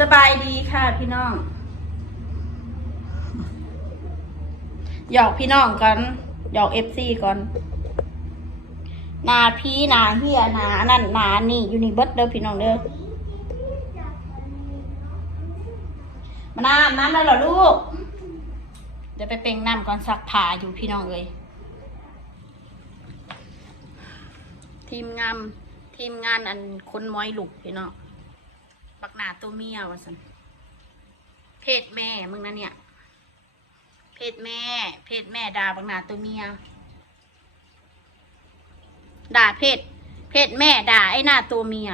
สบายดีค่ะพี่น้องหยอกพี่น้องกันหยอกFCก่อนนาพี่นาเฮียนานั่นนานี่อยู่นี่เบิดเด้อพี่น้องเด้อมาน้ำแล้วเหรอลูกเดี๋ยวไปเป่งน้ำก่อนซักผ้าอยู่พี่น้องเลยทีมงานอันคนม้อยลูกพี่น้องบักหนาตัวเมียวสันเพศแม่มึงนะเนี่ยเพศแม่ด่าบักหนาตัวเมียด่าเพศแม่ด่าไอ้หน้าตัวเมีย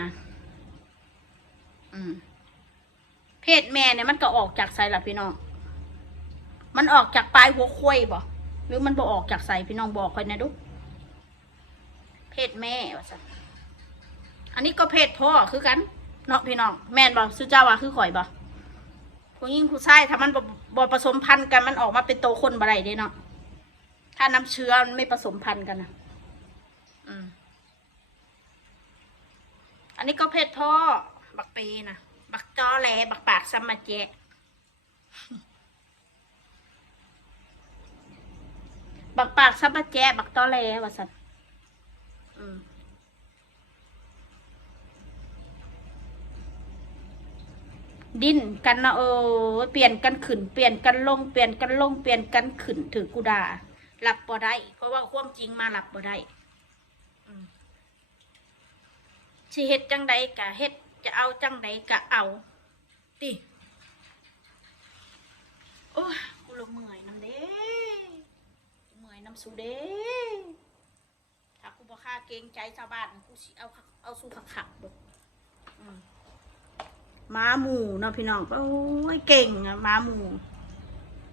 เพศแม่เนี่ยมันก็ออกจากไซล่ะพี่น้องมันออกจากปลายหัวควายบ่หรือมันบ่ออกจากไซพี่น้องบอกค่อยนะดูเพศแม่ว่าสันอันนี้ก็เพศพ่อคือกันเนาะพี่น้องแม่นบ่ซื้อเจ้าว่าคือข่อยบ่ผู้หญิงผู้ชายถ้ามันบ่ผสมพันธุ์กันมันออกมาเป็นโตคนบ่ได้เด้เนาะถ้าน้ำเชื้อมันไม่ผสมพันธุ์กันนะอันนี้ก็เพศพ่อบักเปนะบักจอแหลบักปากซัมมาแจบักปากซัมมาแจบักตอแหลว่าสัตว์ดิ้นกันนะเปลี่ยนกันขึ้นเปลี่ยนกันลงเปลี่ยนกันลงเปลี่ยนกันขึ้นถือกูด่าหลับบ่ได้เพราะว่าความจริงมาหลับบ่ได้สิเฮ็ดจังใดกะเฮ็ดจะเอาจังใดกะเอาติโอ้ยกูละเมื่อยน้ำเด้เมื่อยน้ำสูเด้ถ้ากูบ่ค่าเกรงใจชาวบ้านกูสิเอาสู้ขักๆบ่ม้าหมูเนาะพี่น้องโอ้ยเก่งอะม้าหมู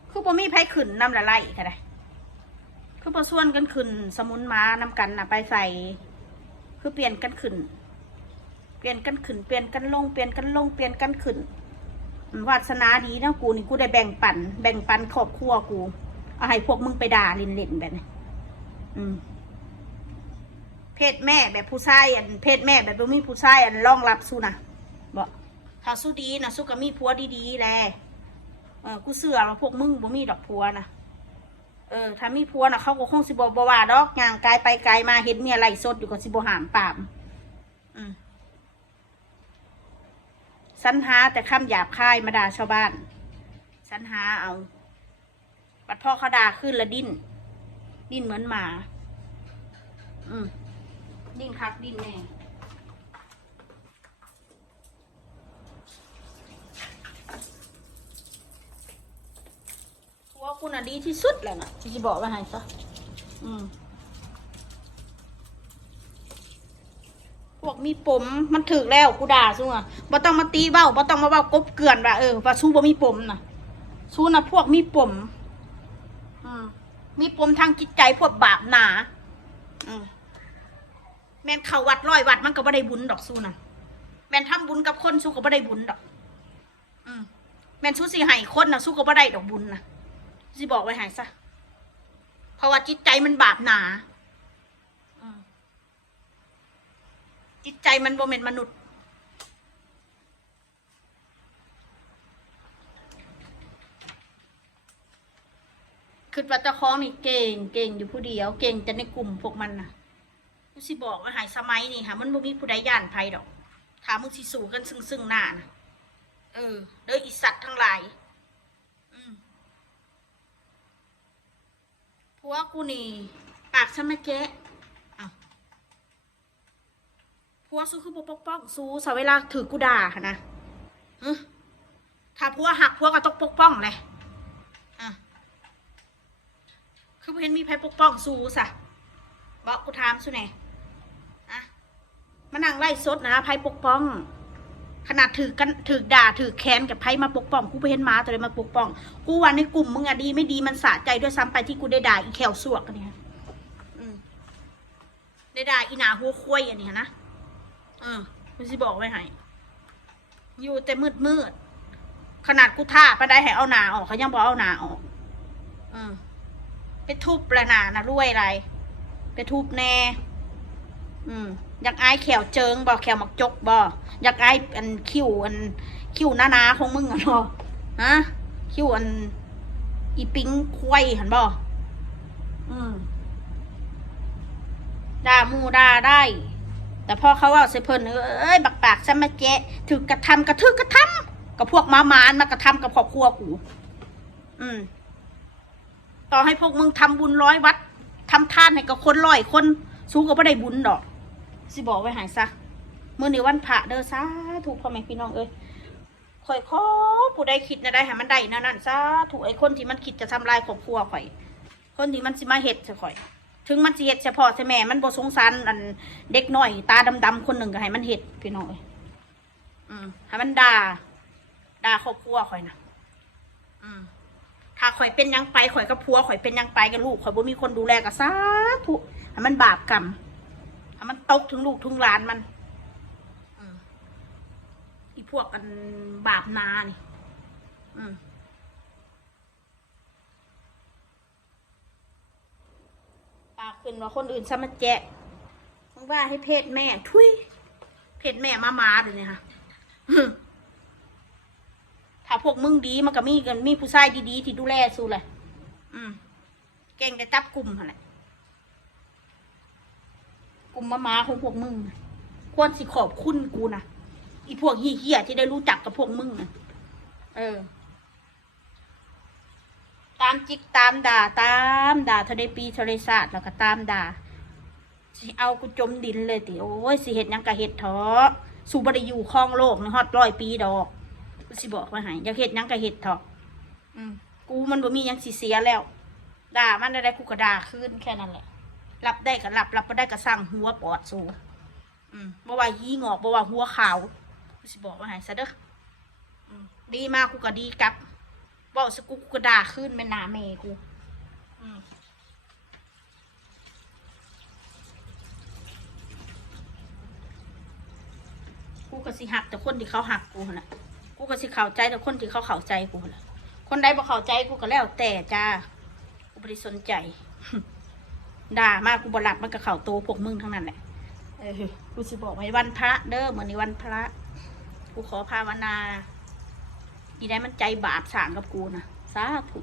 คือบ่มีไผขึ้นน้ำละไล่ค่ะได้คือบ่ส่วนกันขึ้นสมุนม้านำกันน่ะไปใส่คือเปลี่ยนกันขึ้นเปลี่ยนกันขึ้นเปลี่ยนกันลงเปลี่ยนกันลงเปลี่ยนกันขึ้นวาสนาดีนะกูนี่กูได้แบ่งปันครอบครัวกูเอาให้พวกมึงไปด่าเล่นๆแบบนี้เพศแม่แบบผู้ชายอันเพศแม่แบบบ่มีผู้ชายอันรองรับสู้นะบอกถ้าสู้ดีนะสู้ก็มีผัวดีๆแหละกูเสื่อมาพวกมึงบ่มีดอกผัวนะถ้ามีผัวนะเขาก็คงสิบ่ว่าดอกย่างกายไปไกลมาเห็นเมียไหลสดอยู่ก็สิบ่หามปามสรรหาแต่คำหยาบคายมาด่าชาวบ้านสรรหาเอาปัดพ่อเขาด่าขึ้นละดิ้นเหมือนหมาดิ้นคักดิ้นแน่ผัวกูน่ะดีที่สุดแล้วนะที่จะบอกว่าไงซะพวกมีปมมันถึกแล้วกูด่าสู้อ่ะบ่ต้องมาตีเบ้าบ่ต้องมาเบ้ากบเกลื่อนว่าว่าสู้บ่มีปมน่ะสู้น่ะพวกมีปมมีปมทางจิตใจพวกบาปหนาแม่นเข้าวัด100 วัดมันก็บ่ได้บุญดอกสู้น่ะแม่นทำบุญกับคนสู้ก็บ่ได้บุญดอกแม่นสู้สิให้คนน่ะสู้ก็บ่ได้ดอกบุญน่ะสิบอกไว้ให้ซะเพราะว่าจิตใจมันบาปหนาจิตใจมันบ่แม่นมนุษย์คือว่าเจ้าของนี่เก่งอยู่ผู้เดียวเก่งแต่ในกลุ่มพวกมันน่ะกูสิบอกว่าหายสมัยนี่ค่ะมันบ่มีผู้ใดย่านภัยดอกถ้ามึงสิสู้กันซึ่งหน้านะเด้ออีสัตว์ทั้งหลายผัวกูนี่ปากฉันไม่แกะผัวสู้คือปกป้องสู้สาวเวลาถือกูด่าค่ะนะถ้าผัวหักผัวก็ต้องปกป้องเลยคือเห็นมีใครปกป้องสู้สะบอกกูถามสู้ไหนมานั่งไล่ซดนะไพ่ปกป้องขนาดถือด่าถือแค้นกับไพ่มาปกป้องกูไปเห็นม้าตัวเลยมาปกป้องกูวันในกลุ่มมึงอะดีไม่ดีมันสะใจด้วยซ้ำไปที่กูได้ด่าอีแขวสวกกันเนี่ยได้ด่าอีหนาหัวควายอันนี้นะกูสิบอกไว้ให้อยู่แต่มืดขนาดกูท่าไปได้ให้เอาหนาออกเขายังบอกเอาหนาออกไปทุบละหนานะรวยอะไรไปทุบแน่อยากอายแขวเจิงบอกแขวหมักจกบอกอยากอายอันคิ้วอัน คิ้วหนาๆของมึงอะเนาะฮะคิ้วอันอีปิงควายหันบ่ด่ามูด่าได้ แต่พอเขาว่าใส่เพิ่นเอ้ยบักปากซะมาแกะถือกระทำกระทึกกระทำกับพวกมามานมากระทำกับครอบครัวกูต่อให้พวกมึงทำบุญ100 วัดทำทานให้กับคน100 คนสู้ก็ไม่ได้บุญดอกสิบอกไว้หายซะมื้อนี้วันพระเด้อซาถูกพ่อแม่พี่น้องเอ้ยข่อยขอผู้ใดคิดนะได้ให้มันได้นั่นซาถูกไอ้คนที่มันคิดจะทำลายครอบครัวข่อยคนที่มันสิมาเฮ็ดซะข่อยถึงมันสิเฮ็ดเฉพาะแต่แม่มันบ่สงสารอันเด็กน้อยตาดำๆคนหนึ่งก็ให้มันเฮ็ดพี่น้องเอ้ยให้มันด่าครอบครัวข่อยนะถ้าข่อยเป็นยังไปข่อยกับผัวข่อยเป็นยังไปกับลูกข่อยบ่มีคนดูแลก็สาธุให้มันบาปกรรมให้มันตกถึงลูกถึงหลานมันอีพวกกันบาปนานี่ปากขึ้นว่าคนอื่นซะมาแจ๊ะมึงว่าให้เพศแม่ทุยเพศแม่มาเลยเนี่ยค่ะถ้าพวกมึงดีมันก็มีผู้ชายดีๆที่ดูแลสู้เลยเก่งแต่จับกลุ่มอะไรกลุ่มมาของพวกมึงควรสิขอบคุณกูนะอีพวกเหี้ยที่ได้รู้จักกับพวกมึงนะตามจิกตามด่าเธอได้ปีเธอได้ศาสตร์แล้วก็ตามด่าสิเอากูจมดินเลยติโอ้ยสิเห็ดยังกะเห็ดท้อสู่บริยูคลองโลกนะฮอด100 ปีดอกสิบอกว่าหายอยากเห็ดยังกะเห็ดท้อกูมันบ่มียังสิเสียแล้วด่ามันได้กูก็ด่าขึ้นแค่นั้นแหละรับได้ก็รับไม่ได้ก็สั่งหัวปอดสู้บ่ว่ายี่งอกบ่ว่าหัวขาวสิบอกว่าหายซะเด้อดีมากกูก็ดีกลับบอกสกูก็ด่าขึ้นเป็นหนาเมกูกูก็สิหักแต่คนที่เขาหักกูนะกูก็สิเข้าใจแต่คนที่เขาเข้าใจกูนะคนใดบ่เข้าใจกูก็แล้วแต่จ้ากูไม่ได้สนใจด่ามากกูบ่หลับมันก็เข่าโตพวกมึงทั้งนั้นแหละกูสิบอกไว้วันพระเด้อเหมือนในวันพระกูขอภาวนาดีได้มันใจบาปสางกับกูนะสาธุ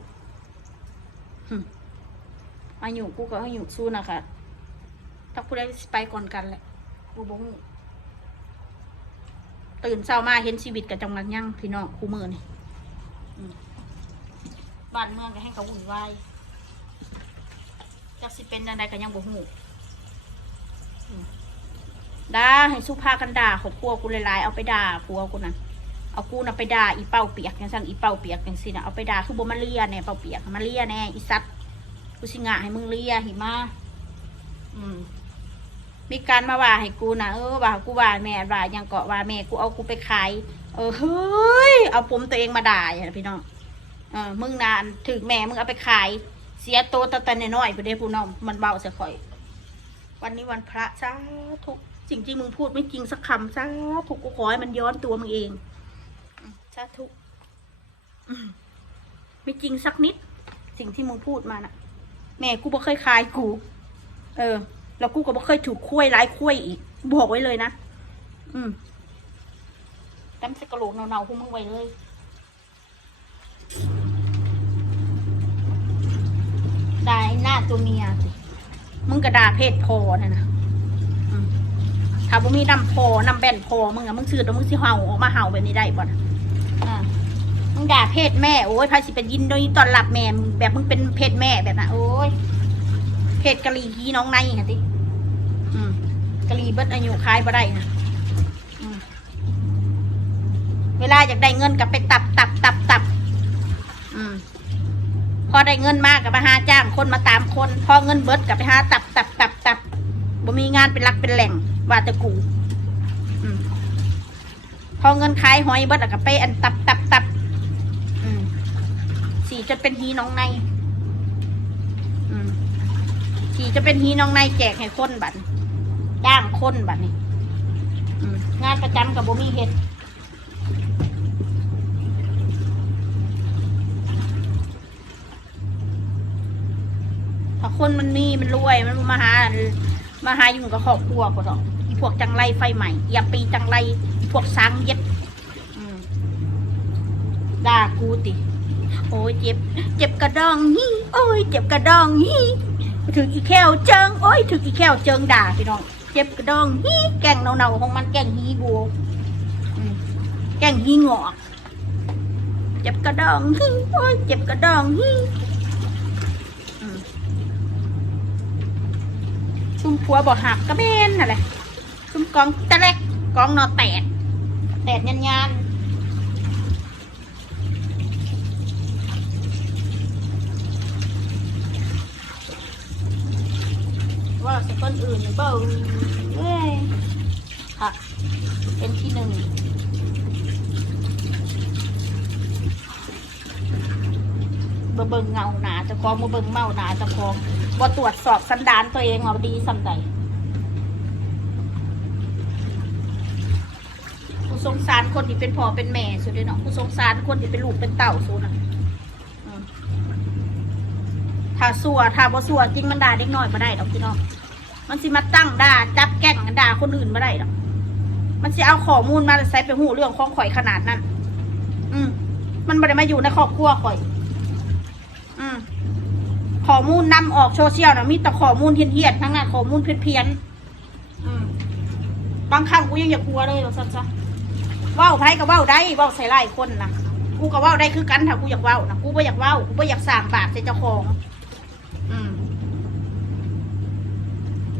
อายุกูก็อายุสู้นะคะถ้ากูได้ไปก่อนกันแหละกูบ่ฮู้ตื่นเช้ามาเห็นชีวิตกับจังหวัดยั่งพี่น้องคู่มือนี่บ้านเมืองก็ให้เขาวุ่นวายจะสิเป็นยังไงกันยังบ่ฮู้ด่าให้สู้พากันด่าขอบครัวกูหลายๆเอาไปด่าผัวกูนั่นเอากูน่ะไปด่าอีเป้าเปียกอย่างสั่นอีเป้าเปียกอย่างสินะเอาไปด่าคือบ่มาเลียแน่เป้าเปียกมาเลียแน่อีสัตว์กูสิงะให้มึงเลียหิมามีการมาว่าให้กูนะว่ากูว่าแม่ว่ายังเกาะว่าแม่กูเอากูไปขายเฮ้ยเอาผมตัวเองมาด่าอย่างพี่น้องมึงนานถึงแม่มึงเอาไปขายเสียโตแต่น้อยๆไปได้ผู้น้องมันเบาเสียข่อยวันนี้วันพระซะทุกสิ่งที่มึงพูดไม่จริงสักคำซะทุกกูขอให้มันย้อนตัวมึงเองซะทุกไม่จริงสักนิดสิ่งที่มึงพูดมาน่ะแม่กูบ่เคยขายกูแล้วกูก็บ่เคยถูกคุ้ยร้ายคุ้ยอีกบอกไว้เลยนะตั้มสกโลกเนาๆพวกมึงไว้เลยด่าหน้าตัวเมียมึงก็ด่าเพศพอเนี่ยนะถ้าบ่มีน้ำพอน้ำแบนพอมึงอะมึงซื้อตัวมึงสิเห่าออกมาเห่าแบบนี้ได้บ่นะมึงด่าเพศแม่โอ้ยพายสิเป็นยินโดยตอนหลับแม่แบบมึงเป็นเพศแม่แบบน่ะโอ้ยเพศกะหรี่ฮีน้องในค่ะสิกะหรี่เบิดอายุคล้ายบ่ได้นะเวลาอยากได้เงินกับไปตับพอได้เงินมากกับไปหาจ้างคนมาตามคนพอเงินเบิดกับไปหาตับบ่มีงานเป็นหลักเป็นแหล่งว่าแต่กูพอเงินขายหอยเบิดกับไปอันตับสีจะเป็นฮีน้องในสีจะเป็นฮีน้องในแจกให้คนบัดจ้างคนบัดนี่งานประจำกับบ่มีเฮ็ดถ้าคนมันรวยมันมาหาอยู่กับครอบครัวก็ดอกอีพวกจังไรไฟใหม่อย่าปีจังไรอีพวกสร้างเย็ด ด่ากูติโอ้ยเจ็บเจ็บกระดองฮีโอ้ยเจ็บกระดองฮีถึงอีแควเจิงโอ้ยถึงอีแควเจิงด่าพี่น้องเจ็บกระดองฮีแกงเนาๆของมันแกงฮีกูแกงฮีงอกเจ็บกระดองฮีโอ้ยเจ็บกระดองฮีซุ่มผัวบ่หักกระเบนอะไรซุ่มกองตะเล็กกองนอแตดยันว่าสักคนอื่นหรือเปล่าเอ้ยค่ะเป็นที่หนึ่งมาเบิ่งเงาหนาจะคองมาเบิ่งเมาหนาจะคองว่าตรวจสอบสันดานตัวเองเอาดีสัมใดผู้สงสารคนที่เป็นพ่อเป็นแม่สุดเลยเนาะผู้สงสารคนที่เป็นลูกเป็นเต่าสุดนะถ้าสัวถ้าบ่สัวจริงมันด่าเด็กน้อยมาได้ดอกพี่น้องมันสิมาตั้งด่าจับแก่งกันด่าคนอื่นมาได้ดอกมันสิเอาข้อมูลมาใส่ไปหูเรื่องของข่อยขนาดนั้นมันไม่ได้มาอยู่ในครอบครัวข่อยข้อมูลนำออกโซเชียลนะมีแต่ข้อมูลเทียนๆทั้งนั้นข้อมูลเพี้ยนบางครั้งกูยังอยากกลัวเลยหรอกซัะว่าวไพ่ก็ว่าวได้ว่าวใส่ไล่คนนะกูก็ว่าวได้คือกันถ้ากูอยากว่าวนะกูไม่อยากว่าวกูไม่อยากสร้างบาปใส่เจ้าของ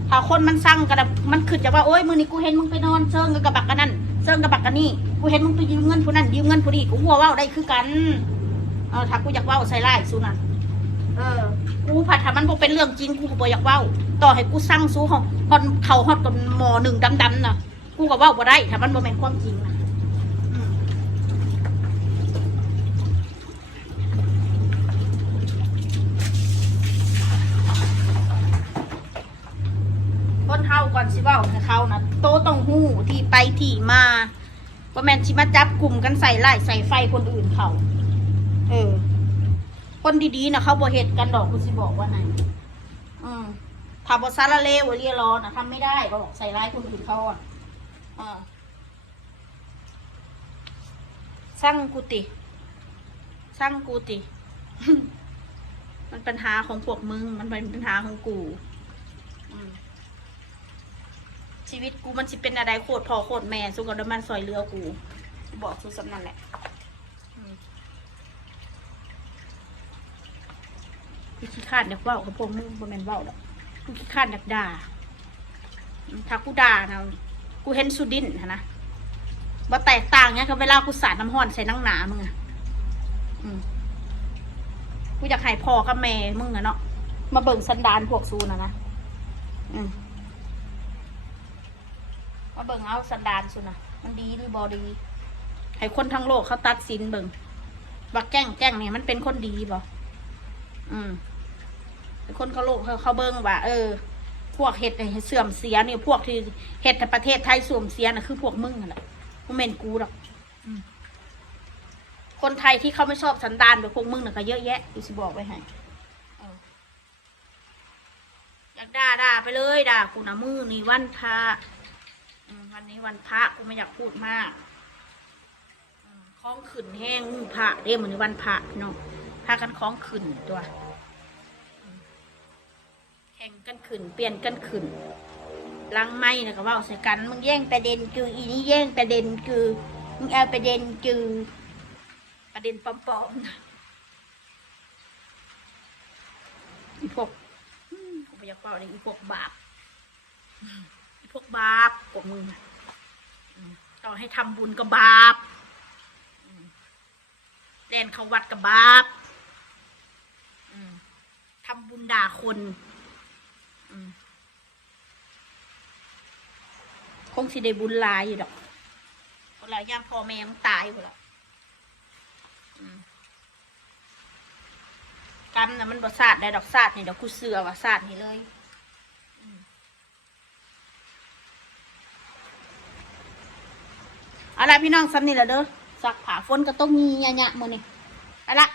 ถ้าคนมันสั่งกันมันขึ้นจะว่าโอ๊ยมึงนี่กูเห็นมึงไปนอนเซิงกับกระบักกันนั่นเซิงกับบักกันนี่กูเห็นมึงไปยืมเงินผู้นั้นยืมเงินผู้นี้กูว่าวได้คือกันถ้ากูอยากว่าวใส่ไล่สู้นะกูผัดถ้ามันเป็นเรื่องจริงกูก็บ่อยากว่าวต่อให้กูสั่งสู้ของคนเขาฮอดกับหมอหนึ่งดำๆน่ะกูก็ว่าวบ่ได้ถ้ามันบ่เป็นความจริงนะคนเฮาก่อนสิว่าให้เขานะโตต้องหู้ที่ไปที่มาว่าแมนชิมาจับกลุ่มกันใส่ไล่ใส่ไฟคนอื่นเขาคนดีๆนะเขาบ่เหตุกันดอกคุณสิบอกว่าไหนถ้าบอซาลาเลวเรียร้อนนะทำไม่ได้บอกใส่ไล่คนอื่นเขาสร้างกูติ มันปัญหาของพวกมึงมันเป็นปัญหาของกูชีวิตกูมันสิเป็นอะไรโคตรพ่อโคตรแม่สู้กับมันซอยเรือกูบอกสู้สำนั่นแหละกูขี้ข้านอยากว่าวกับพวกมึงบ่แม่นว่าวดอกกูขี้ข้านอยากด่าถ้ากูด่านะกูเห็นสุดินนะว่าแตกต่างเนี้ยกับเวลากูสาดน้ำห้อนใส่นั่งหนามึงกูอยากให้พ่อกับแม่มึงอะเนาะมาเบิ่งสันดานพวกซูนะมาเบิ่งเอาสันดานซูนะมันดีหรือบอดีให้คนทั้งโลกเขาตัดสินเบิ่งว่าแกล้งเนี่ยมันเป็นคนดีบ่คนเขาโลกเขาเบิ่งว่าพวกเห็ดเสื่อมเสียเนี่ยพวกที่เห็ดในประเทศไทยเสื่อมเสียน่ะคือพวกมึงแหละกูเมนกูหรอกคนไทยที่เขาไม่ชอบสันดานแบบพวกมึงน่ะก็เยอะแยะกูสิบอกไว้ให้อยากด่าไปเลยด่ากูนะมือนี่วันพระวันนี้วันพระกูไม่อยากพูดมากคล้องขึ้นแห้งมือพระเรียกเหมือนวันพระเนาะพากันคล้องขึ้นตัวแข่งกันขึ้นเปลี่ยนกันขึ้นลังไม้นะก็ว่าใส่กันมึงแย่งประเด็นคืออีนี่แย่งประเด็นคือมึงเอาประเด็นคือประเด็นปลอมๆนะอีพวกกูไม่อยากเล่าเลยอีพวกบาปพวกบาปพวกมึงต่อให้ทำบุญกับบาปเล่นเขาวัดกับบาปทำบุญด่าคนคงสิได้บุญลายอยู่ดอกคนละย่ามพ่อแม่มึงตายหมดแล้วกรรมน่ะมันบ่ศาสตร์ได้ดอกศาสตร์นี่ดอกกูเสือว่าศาสตร์นี่เลยเอาละพี่น้องซ้ำนี่แหละเด้อสักผาฝนก็ต้องมีหยะๆมือนี่เอาละ